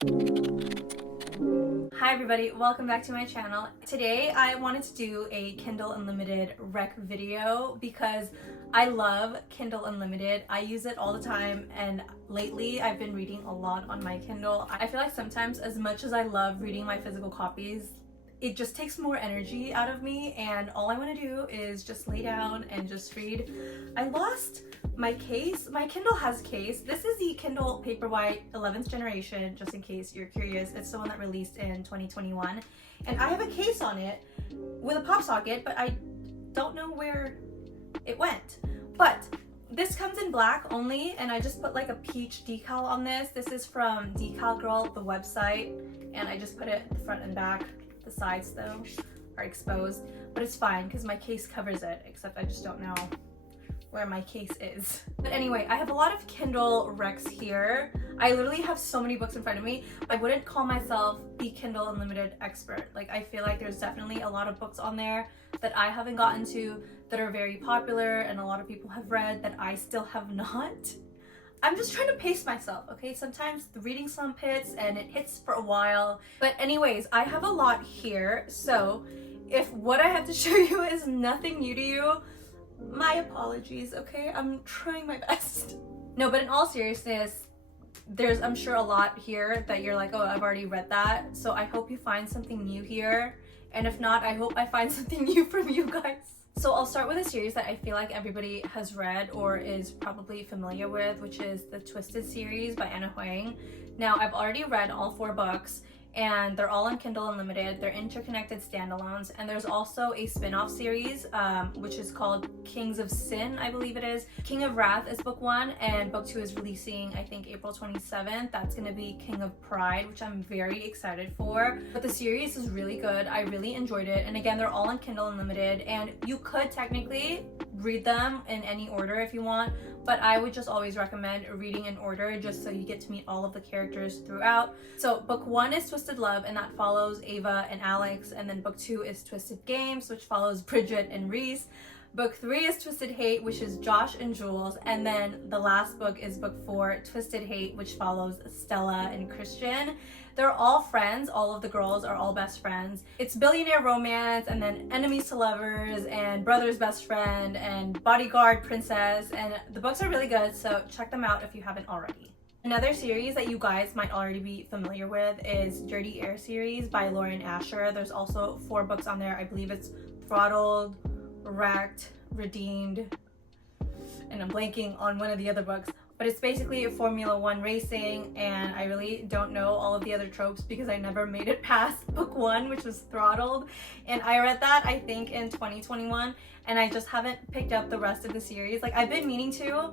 Hi everybody, welcome back to my channel. Today I wanted to do a Kindle Unlimited rec video because I love Kindle Unlimited. I use it all the time and lately I've been reading a lot on my Kindle. I feel like sometimes, as much as I love reading my physical copies, it just takes more energy out of me and all I want to do is just lay down and just read. I lost my case. My Kindle has a case. This is the Kindle Paperwhite 11th generation, just in case you're curious. It's the one that released in 2021 and I have a case on it with a pop socket, but I don't know where it went. But this comes in black only and I just put like a peach decal on this. This is from Decal Girl, the website, and I just put it the front and back. The sides though are exposed, but it's fine because my case covers it, except I just don't know where my case is. But anyway, I have a lot of Kindle recs here. I literally have so many books in front of me. I wouldn't call myself the Kindle Unlimited expert. Like, I feel like there's definitely a lot of books on there that I haven't gotten to that are very popular and a lot of people have read that I still have not. I'm just trying to pace myself, okay? Sometimes the reading slump hits and it hits for a while. But anyways, I have a lot here. So if what I have to show you is nothing new to you, my apologies, okay? I'm trying my best. No, but in all seriousness, there's, I'm sure, a lot here that you're like, oh, I've already read that. So I hope you find something new here. And if not, I hope I find something new from you guys. So I'll start with a series that I feel like everybody has read or is probably familiar with, which is the Twisted series by Huang. Now, I've already read all 4 books and they're all on Kindle Unlimited. They're interconnected standalones, and there's also a spin-off series which is called Kings of Sin, I believe it is. King of Wrath is book 1 and book 2 is releasing, I think, April 27th. That's gonna be King of Pride, which I'm very excited for. But the series is really good. I really enjoyed it, and again, they're all on Kindle Unlimited, and you could technically read them in any order if you want, but I would just always recommend reading in order just so you get to meet all of the characters throughout. So book 1 is Twisted Love, and that follows Ava and Alex, and then book 2 is Twisted Games, which follows Bridget and Reese. Book 3 is Twisted Hate, which is Josh and Jules, and then the last book is book 4, Twisted Hate, which follows Stella and Christian. They're all friends. All of the girls are all best friends. It's billionaire romance, and then enemies to lovers, and brother's best friend, and bodyguard princess, and the books are really good, so check them out if you haven't already. Another series that you guys might already be familiar with is Dirty Air series by Lauren Asher. There's also 4 books on there. I believe it's Throttled, Wrecked, Redeemed, and I'm blanking on one of the other books. But it's basically a Formula 1 racing, and I really don't know all of the other tropes because I never made it past book 1, which was Throttled. And I read that, I think, in 2021, and I just haven't picked up the rest of the series. Like, I've been meaning to,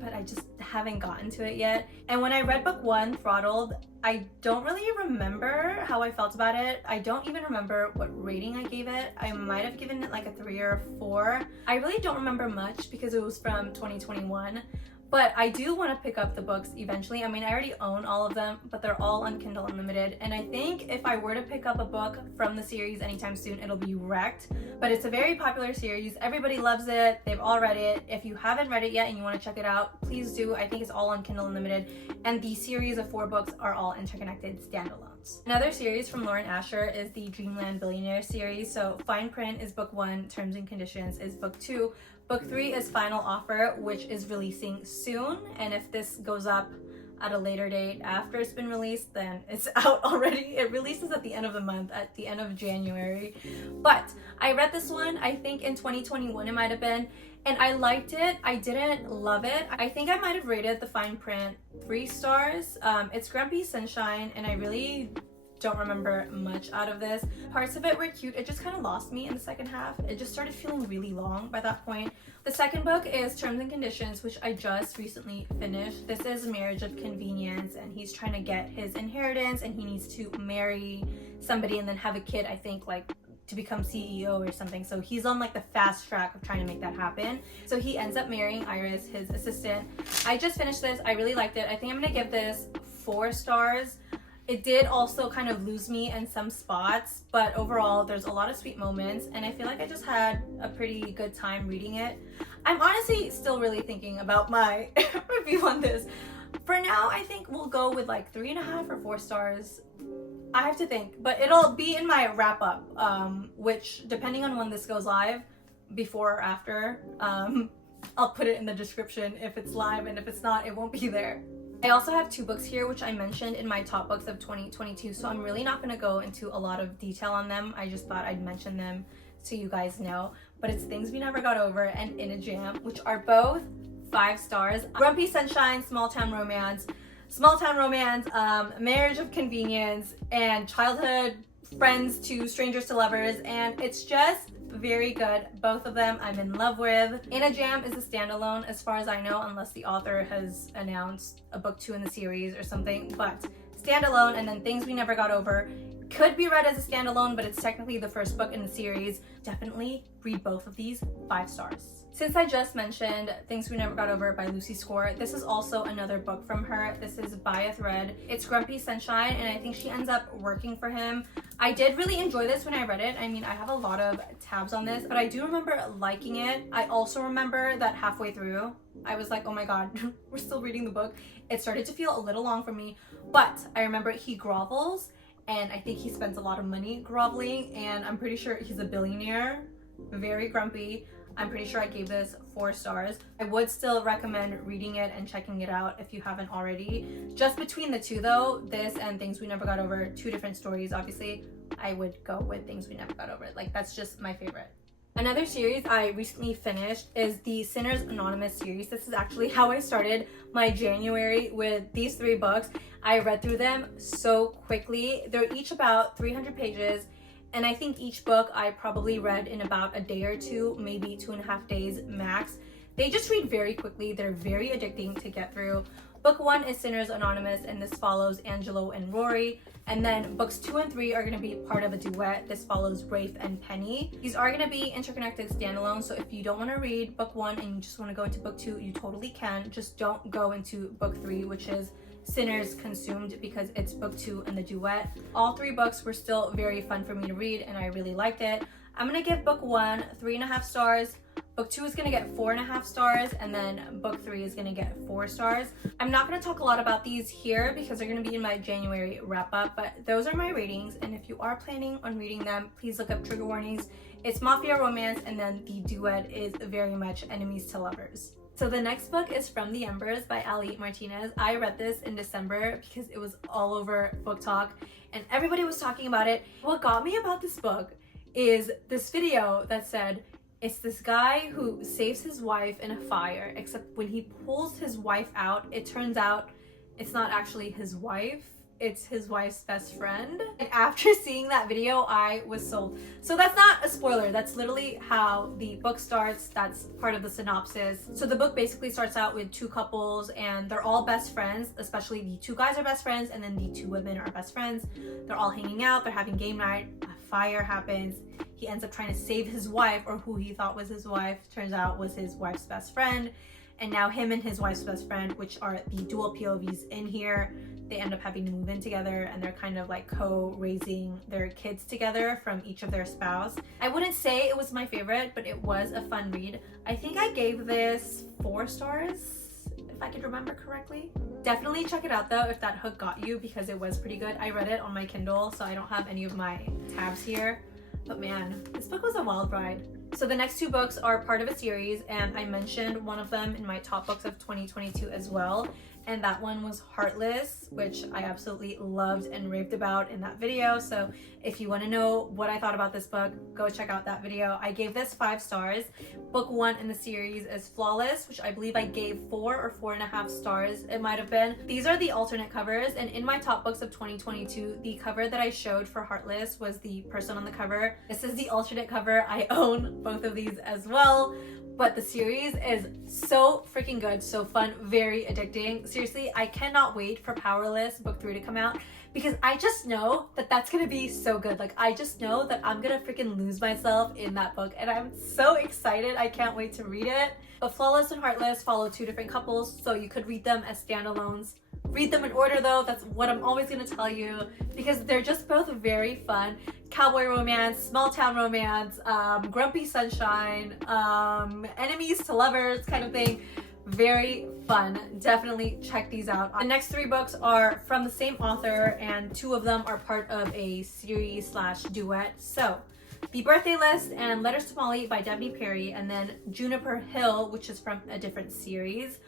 but I just haven't gotten to it yet. And when I read book 1, Throttled, I don't really remember how I felt about it. I don't even remember what rating I gave it. I might have given it like a 3 or a 4. I really don't remember much because it was from 2021. But I do want to pick up the books eventually. I mean, I already own all of them, but they're all on Kindle Unlimited. And I think if I were to pick up a book from the series anytime soon, it'll be Wrecked. But it's a very popular series. Everybody loves it. They've all read it. If you haven't read it yet and you want to check it out, please do. I think it's all on Kindle Unlimited. And the series of 4 books are all interconnected standalones. Another series from Lauren Asher is the Dreamland Billionaires series. So Fine Print is book 1, Terms and Conditions is book 2. Book 3 is Final Offer, which is releasing soon, and if this goes up at a later date after it's been released, then it's out already. It releases at the end of the month, at the end of January. But I read this one, I think in 2021 it might have been, and I liked it. I didn't love it. I think I might have rated the Fine Print 3 stars. It's Grumpy Sunshine, and I really don't remember much out of this. Parts of it were cute. It just kind of lost me in the second half. It just started feeling really long by that point. The second book is Terms and Conditions, which I just recently finished. This is Marriage of Convenience, and he's trying to get his inheritance, and he needs to marry somebody and then have a kid, I think, like to become CEO or something. So he's on like the fast track of trying to make that happen. So he ends up marrying Iris, his assistant. I just finished this. I really liked it. I think I'm gonna give this 4 stars. It did also kind of lose me in some spots, but overall there's a lot of sweet moments, and I feel like I just had a pretty good time reading it. I'm honestly still really thinking about my review on this. For now, I think we'll go with like 3.5 or 4 stars. I have to think, but it'll be in my wrap up, which depending on when this goes live, before or after, I'll put it in the description if it's live, and if it's not, it won't be there. I also have 2 books here which I mentioned in my top books of 2022, so I'm really not going to go into a lot of detail on them. I just thought I'd mention them so you guys know. But it's Things We Never Got Over and In a Jam, which are both 5 stars. Grumpy Sunshine, Small Town Romance, Marriage of Convenience, and Childhood Friends to Strangers to Lovers, and it's just very good. Both of them I'm in love with. In a Jam is a standalone as far as I know, unless the author has announced a book 2 in the series or something, but standalone. And then Things We Never Got Over could be read as a standalone, but it's technically the first book in the series. Definitely read both of these, 5 stars. Since I just mentioned Things We Never Got Over by Lucy Score, this is also another book from her. This is By a Thread. It's Grumpy Sunshine, and I think she ends up working for him. I did really enjoy this when I read it. I mean, I have a lot of tabs on this, but I do remember liking it. I also remember that halfway through, I was like, oh my god, we're still reading the book. It started to feel a little long for me, but I remember he grovels, and I think he spends a lot of money groveling, and I'm pretty sure he's a billionaire. Very grumpy. I'm pretty sure I gave this 4 stars. I would still recommend reading it and checking it out if you haven't already. Just between the two though, this and Things We Never Got Over, 2 different stories. Obviously, I would go with Things We Never Got Over. Like, that's just my favorite. Another series I recently finished is the Sinners Anonymous series. This is actually how I started my January with these 3 books. I read through them so quickly. They're each about 300 pages. And I think each book I probably read in about a day or 2, maybe 2.5 days max. They just read very quickly. They're very addicting to get through. Book 1 is Sinners Anonymous, and this follows Angelo and Rory. And then books 2 and 3 are going to be part of a duet. This follows Rafe and Penny. These are going to be interconnected standalone, so if you don't want to read book 1 and you just want to go into book 2, you totally can. Just don't go into book 3, which is Sinners Consumed, because it's book 2 and the duet. All 3 books were still very fun for me to read, and I really liked it. I'm gonna give book 1 3.5 stars. Book 2 is gonna get 4.5 stars, and then book 3 is gonna get 4 stars. I'm not gonna talk a lot about these here because they're gonna be in my January wrap up, but those are my ratings, and if you are planning on reading them, please look up trigger warnings. It's mafia romance, and then the duet is very much enemies to lovers. So the next book is From the Embers by Martinez. I read this in December because it was all over Book Talk and everybody was talking about it. What got me about this book is this video that said it's this guy who saves his wife in a fire, except when he pulls his wife out, it turns out it's not actually his wife. It's his wife's best friend. And after seeing that video, I was sold. So that's not a spoiler. That's literally how the book starts. That's part of the synopsis. So the book basically starts out with 2 couples, and they're all best friends. Especially the 2 guys are best friends, and then the 2 women are best friends. They're all hanging out. They're having game night. A fire happens. He ends up trying to save his wife, or who he thought was his wife, turns out was his wife's best friend. And now him and his wife's best friend, which are the dual POVs in here, they end up having to move in together, and they're kind of like co-raising their kids together from each of their spouse. I wouldn't say it was my favorite, but it was a fun read. I think I gave this 4 stars, if I could remember correctly. Definitely check it out though if that hook got you, because it was pretty good. I read it on my Kindle, so I don't have any of my tabs here. But man, this book was a wild ride. So the next 2 books are part of a series, and I mentioned one of them in my top books of 2022 as well. And that one was Heartless, which I absolutely loved and raved about in that video. So if you want to know what I thought about this book, go check out that video. I gave this 5 stars. Book 1 in the series is Flawless, which I believe I gave 4 or 4.5 stars, it might have been. These are the alternate covers, and in my top books of 2022, the cover that I showed for Heartless was the person on the cover. This is the alternate cover. I own both of these as well. But the series is so freaking good, so fun, very addicting. Seriously, I cannot wait for Powerless book 3 to come out, because I just know that that's gonna be so good. Like, I just know that I'm gonna freaking lose myself in that book, and I'm so excited. I can't wait to read it. But Flawless and Heartless follow 2 different couples, so you could read them as standalones. Read them in order though, that's what I'm always gonna tell you, because they're just both very fun. Cowboy romance, small town romance, grumpy sunshine, enemies to lovers kind of thing. very fun. Definitely check these out. The next 3 books are from the same author, and 2 of them are part of a series slash duet. So The Birthday List and Letters to Molly by Devney Perry, and then Juniper Hill, which is from a different series.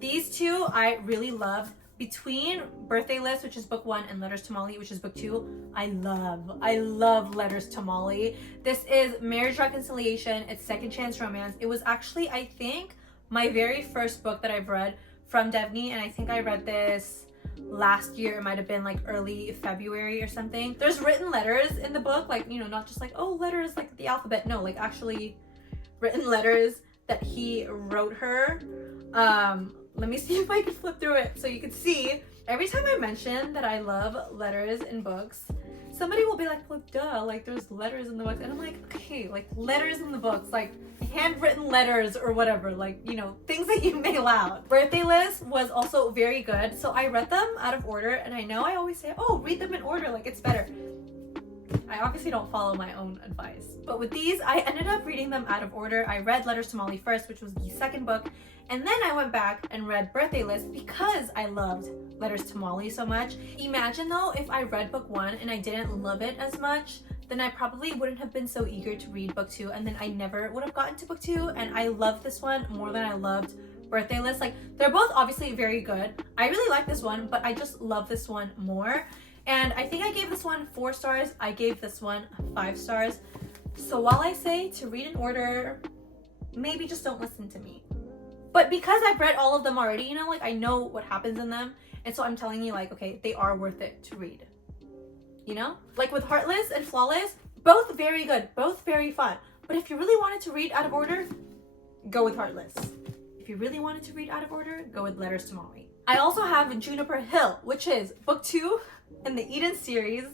These 2 I really loved. Between Birthday List, which is book 1, and Letters to Molly, which is book 2, I love Letters to Molly. This is marriage reconciliation. It's second chance romance. It was actually, I think, my very first book that I've read from Devney, and I think I read this last year. It might have been like early February or something. There's written letters in the book, like, you know, not just like, oh, letters like the alphabet. No, like actually written letters that he wrote her. Let me see if I can flip through it so you can see. Every time I mention that I love letters in books, somebody will be like, well, duh, like there's letters in the books. And I'm like, okay, like letters in the books, like handwritten letters or whatever, like, you know, things that you mail out. Birthday List was also very good. So I read them out of order, and I know I always say, oh, read them in order, like it's better. I obviously don't follow my own advice. But with these, I ended up reading them out of order. I read Letters to Molly first, which was the second book. And then I went back and read Birthday List because I loved Letters to Molly so much. Imagine though, if I read book 1 and I didn't love it as much, then I probably wouldn't have been so eager to read book 2, and then I never would have gotten to book 2. And I loved this one more than I loved Birthday List. Like, they're both obviously very good. I really like this one, but I just love this one more. And I think I gave this one 4 stars. I gave this one 5 stars. So while I say to read in order, maybe just don't listen to me. But because I've read all of them already, you know, like I know what happens in them. And so I'm telling you, like, okay, they are worth it to read. You know? Like with Heartless and Flawless, both very good, both very fun. But if you really wanted to read out of order, go with Heartless. If you really wanted to read out of order, go with Letters to Molly. I also have Juniper Hill, which is book 2 in the Eden series.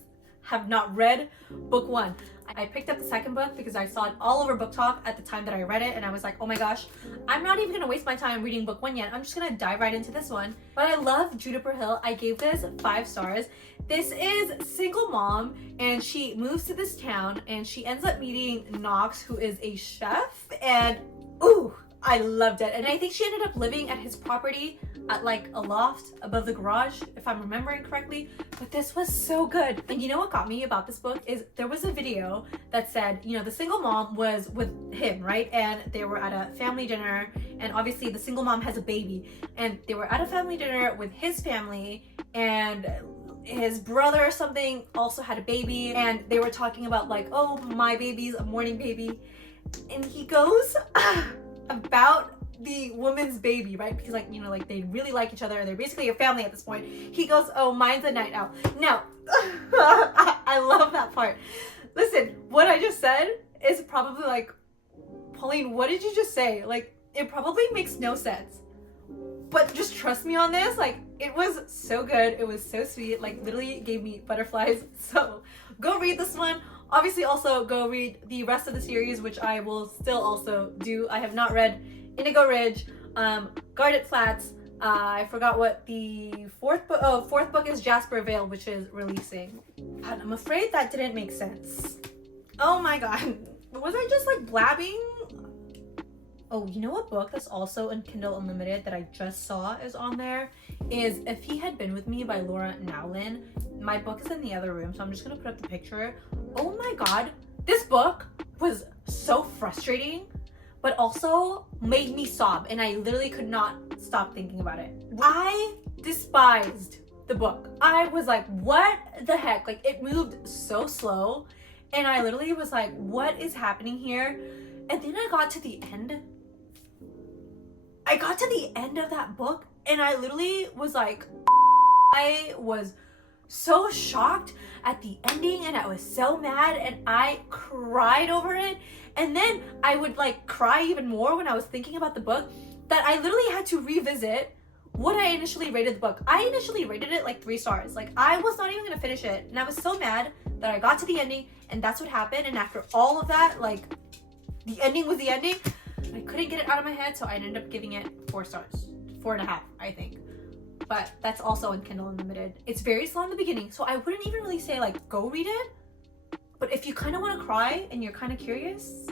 Have not read book 1. I picked up the second book because I saw it all over Book Talk at the time that I read it, and I was like, oh my gosh, I'm not even gonna waste my time reading book 1 yet. I'm just gonna dive right into this one. But I love Juniper Hill. I gave this 5 stars. This is single mom, and she moves to this town, and she ends up meeting Knox, who is a chef, and ooh, I loved it. And I think she ended up living at his property at like a loft above the garage, if I'm remembering correctly. But this was so good. And you know what got me about this book is there was a video that said, you know, the single mom was with him, right? And they were at a family dinner, and obviously the single mom has a baby, and they were at a family dinner with his family, and his brother or something also had a baby, and they were talking about like, oh, my baby's a morning baby. And he goes about the woman's baby, right? Because like, you know, like they really like each other. They're basically a family at this point. He goes, oh, mine's a night owl. Now, I love that part. Listen, what I just said is probably like, Pauline, what did you just say? Like, it probably makes no sense. But just trust me on this. Like, it was so good. It was so sweet. Like, literally gave me butterflies. So go read this one. Obviously also go read the rest of the series, which I will still also do. I have not read Indigo Ridge, Guarded Flats. I forgot what the fourth book is, Jasper Vale, which is releasing. God, I'm afraid that didn't make sense. Oh my god. Was I just like blabbing? Oh, you know what book that's also in Kindle Unlimited that I just saw is on there is If He Had Been With Me by Laura Nowlin. My book is in the other room, so I'm just gonna put up the picture. Oh my god, this book was so frustrating, but also made me sob, and I literally could not stop thinking about it. I despised the book. I was like, what the heck? Like, it moved so slow, and I literally was like, what is happening here? And then I got to the end. I got to the end of that book, and I literally was like, I was so shocked at the ending, and I was so mad, and I cried over it. And then I would like cry even more when I was thinking about the book, that I literally had to revisit what I initially rated the book. I initially rated it like 3 stars. Like, I was not even gonna finish it, and I was so mad that I got to the ending, and that's what happened. And after all of that, like, the ending was the ending. I couldn't get it out of my head, so I ended up giving it 4 stars. 4.5, I think. But that's also in Kindle Unlimited. It's very slow in the beginning, so I wouldn't even really say like go read it. But if you kind of want to cry and you're kind of curious,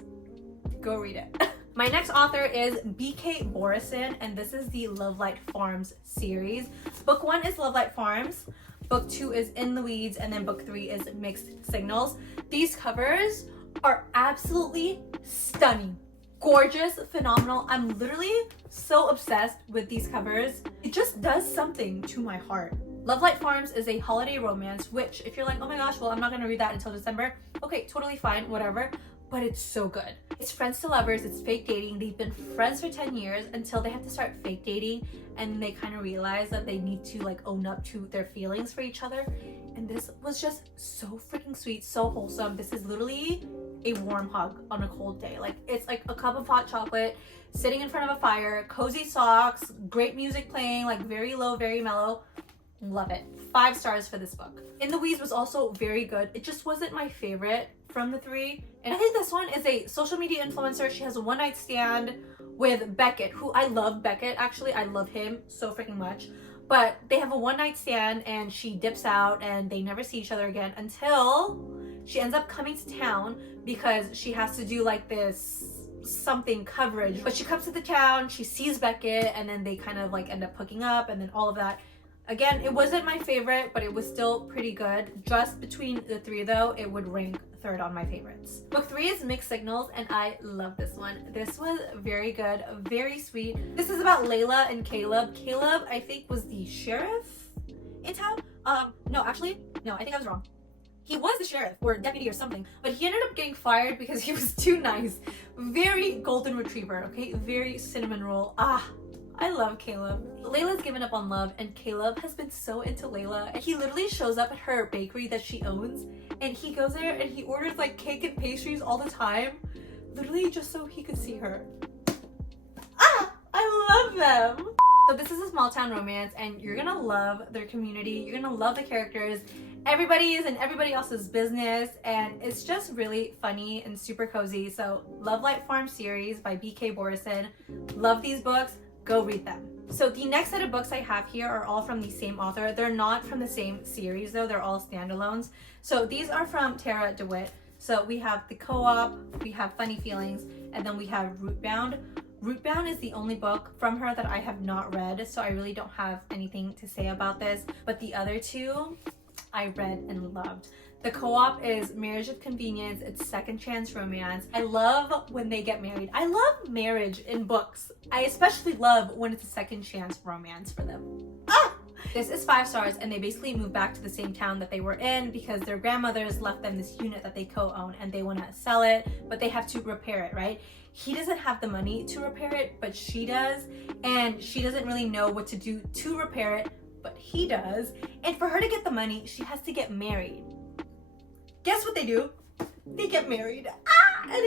go read it. My next author is B.K. Borison, and this is the Lovelight Farms series. Book 1 is Lovelight Farms, book 2 is In the Weeds, and then book 3 is Mixed Signals. These covers are absolutely stunning, gorgeous, phenomenal. I'm literally so obsessed with these covers. It just does something to my heart. Lovelight Farms is a holiday romance, which if you're like, oh my gosh, well, I'm not gonna read that until December. Okay, totally fine, whatever. But it's so good. It's friends to lovers, it's fake dating. They've been friends for 10 years until they have to start fake dating, and they kind of realize that they need to like own up to their feelings for each other. And this was just so freaking sweet, so wholesome. This is literally a warm hug on a cold day. Like, it's like a cup of hot chocolate, sitting in front of a fire, cozy socks, great music playing, like very low, very mellow. Love it. 5 stars for this book. In the Weeds was also very good. It just wasn't my favorite from the 3. And I think this one is a social media influencer. She has a one-night stand with Beckett, who I love Beckett, actually. I love him so freaking much. But they have a one-night stand and she dips out and they never see each other again until she ends up coming to town because she has to do like this something coverage. But she comes to the town, she sees Beckett, and then they kind of like end up hooking up and then all of that. Again, it wasn't my favorite, but it was still pretty good. Just between the 3 though, it would rank 3rd on my favorites. Book 3 is Mixed Signals, and I love this one. This was very good, very sweet. This is about Layla and Caleb. Caleb, I think, was the sheriff in town. No, actually, no, I think I was wrong. He was the sheriff or deputy or something, but he ended up getting fired because he was too nice. Very golden retriever, okay? Very cinnamon roll. I love Caleb. Layla's given up on love and Caleb has been so into Layla. And he literally shows up at her bakery that she owns and he goes there and he orders like cake and pastries all the time, literally just so he could see her. I love them. So this is a small town romance and you're gonna love their community. You're gonna love the characters. Everybody is in everybody else's business and it's just really funny and super cozy. So Lovelight Farm series by B.K. Borison. Love these books. Go read them. So the next set of books I have here are all from the same author. They're not from the same series though, they're all standalones. So these are from Tarah, DeWitt. So we have The Co-op, we have Funny Feelings, and then we have Rootbound. Rootbound is the only book from her that I have not read, so I really don't have anything to say about this. But the other 2, I read and loved. The Co-op is Marriage of Convenience. It's second chance romance. I love when they get married. I love marriage in books. I especially love when it's a second chance romance for them. This is 5 stars and they basically move back to the same town that they were in because their grandmothers left them this unit that they co-own and they want to sell it, but they have to repair it, right? He doesn't have the money to repair it, but she does, and she doesn't really know what to do to repair it, but he does. And for her to get the money, she has to get married. Guess what they do? They get married. And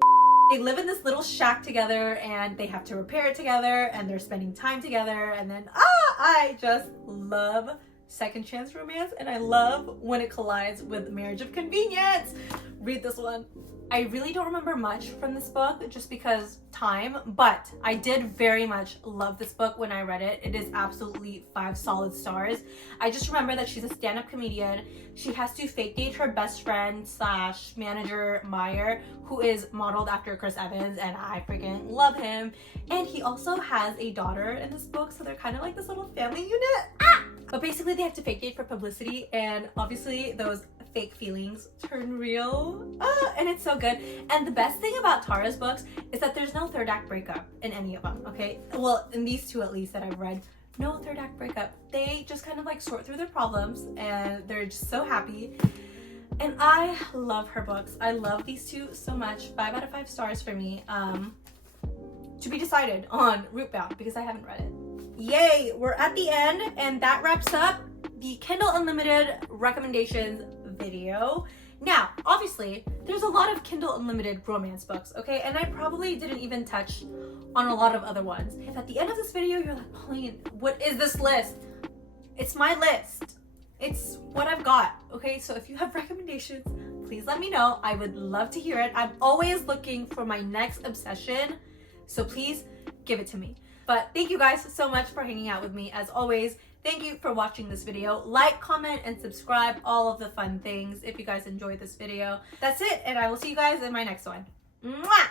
they live in this little shack together and they have to repair it together and they're spending time together, and then I just love second chance romance and I love when it collides with Marriage of Convenience. Read this one. I really don't remember much from this book just because time, but I did very much love this book when I read it. It is absolutely 5 solid stars. I just remember that she's a stand-up comedian. She has to fake date her best friend / manager Meyer, who is modeled after Chris Evans, and I freaking love him. And he also has a daughter in this book, so they're kind of like this little family unit. But basically they have to fake date for publicity, and obviously those fake feelings turn real. And it's so good. And the best thing about Tarah's books is that there's no 3rd act breakup in any of them, okay? Well, in these 2 at least that I've read, no 3rd act breakup. They just kind of like sort through their problems and they're just so happy. And I love her books. I love these 2 so much. 5 out of 5 stars for me. To be decided on Rootbound because I haven't read it. Yay, we're at the end and that wraps up the Kindle Unlimited recommendations video. Now, obviously, there's a lot of Kindle Unlimited romance books, okay? And I probably didn't even touch on a lot of other ones. If at the end of this video, you're like, Pauline, what is this list? It's my list. It's what I've got, okay? So if you have recommendations, please let me know. I would love to hear it. I'm always looking for my next obsession, so please give it to me. But thank you guys so much for hanging out with me. As always, thank you for watching this video. Like, comment, and subscribe, all of the fun things if you guys enjoyed this video. That's it, and I will see you guys in my next one. Mwah!